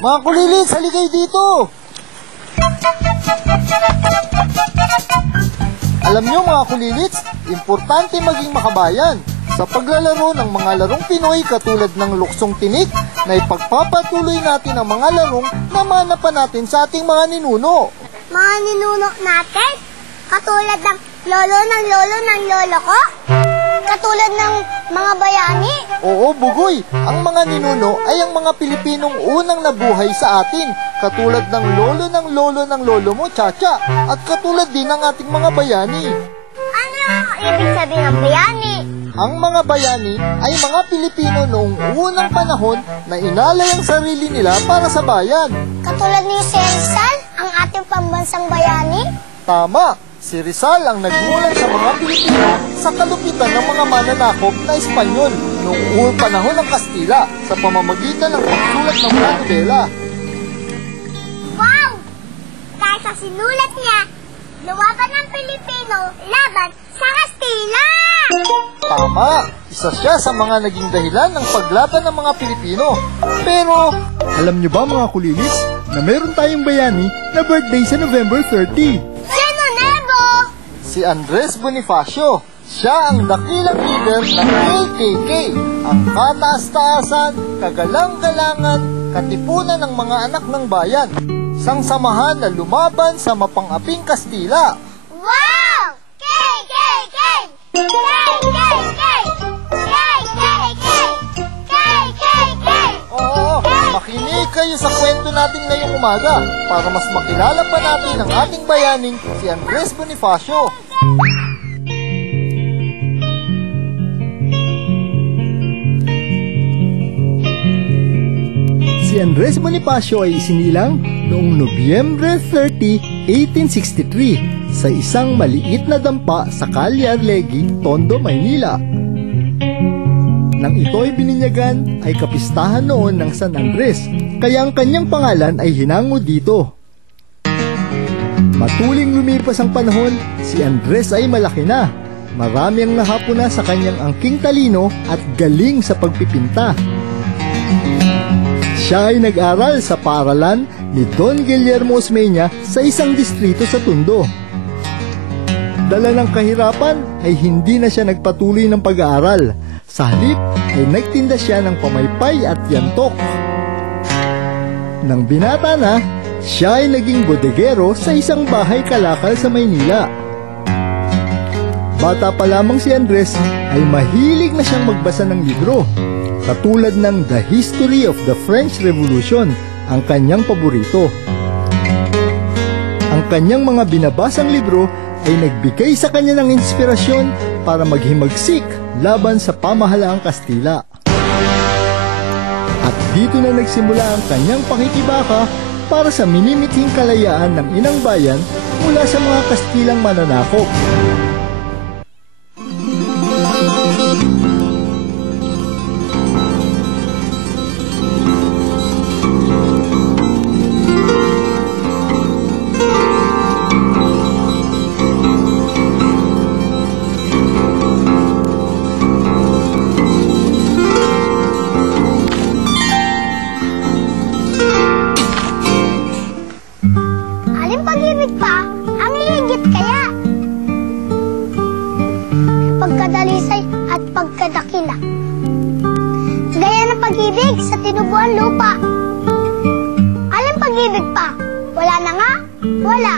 Mga kulilis, haligay dito! Alam nyo mga kulilits, importante maging makabayan sa paglalaro ng mga larong Pinoy katulad ng luksong tinik na ipagpapatuloy natin ang mga larong na manapan natin sa ating mga ninuno. Mga ninuno natin? Katulad ng lolo ng lolo ko? Katulad ng mga bayani? Oo, Bugoy. Ang mga ninuno ay ang mga Pilipinong unang nabuhay sa atin. Katulad ng lolo mo, Chacha. At katulad din ng ating mga bayani. Ano ang ibig sabihin ng bayani? Ang mga bayani ay mga Pilipino noong unang panahon na inalay ang sarili nila para sa bayan. Katulad ni Rizal, ang ating pambansang bayani? Tama. Si Rizal ang nagmulan sa mga Pilipino sa kalupitan ng mga mananakop na Espanyol noong unang panahon ng Kastila sa pamamagitan ng pagsulat ng mga nobela. Wow! Dahil sa sinulat niya, luwaban ng Pilipino laban sa Kastila! Tama! Isa siya sa mga naging dahilan ng paglaban ng mga Pilipino. Pero, alam niyo ba mga kulilis, na meron tayong bayani na birthday sa November 30? Sino, Nebo? Si Andres Bonifacio. Siya ang dakilang leader ng KKK, ang kataas-taasan, kagalang-galangan, katipunan ng mga anak ng bayan. Isang samahan na lumaban sa mapang-aping Kastila. Wow! KKK! KKK! KKK! KKK! Oo, makinig kayo sa kwento natin ngayong umaga para mas makilala pa natin ang ating bayaning si Andres Bonifacio. Si Andres Bonifacio ay isinilang noong Nobyembre 30, 1863 sa isang maliit na dampa sa Calle Arlegui, Tondo, Maynila. Nang ito ay bininyagan ay kapistahan noon ng San Andres, kaya ang kanyang pangalan ay hinango dito. Matuling lumipas ang panahon, si Andres ay malaki na. Marami ang nahapon na sa kanyang angking talino at galing sa pagpipinta. Siya ay nag-aral sa paaralan ni Don Guillermo Osmeña sa isang distrito sa Tondo. Dala ng kahirapan ay hindi na siya nagpatuloy ng pag-aaral. Sa halip ay nagtinda siya ng pamaypay at yantok. Nang binata na, siya ay naging bodegero sa isang bahay kalakal sa Maynila. Bata pa lamang si Andres ay mahilig na siyang magbasa ng libro. Katulad ng The History of the French Revolution, ang kanyang paborito. Ang kanyang mga binabasang libro ay nagbigay sa kanya ng inspirasyon para maghimagsik laban sa pamahalaang Kastila. At dito na nagsimula ang kanyang pakikibaka para sa minimithing kalayaan ng inang bayan mula sa mga Kastilang mananakop. Pagkadalisay at pagkadakila. Gaya ng pag-ibig sa tinubuan lupa. Alam pag-ibig pa? Wala na nga? Wala.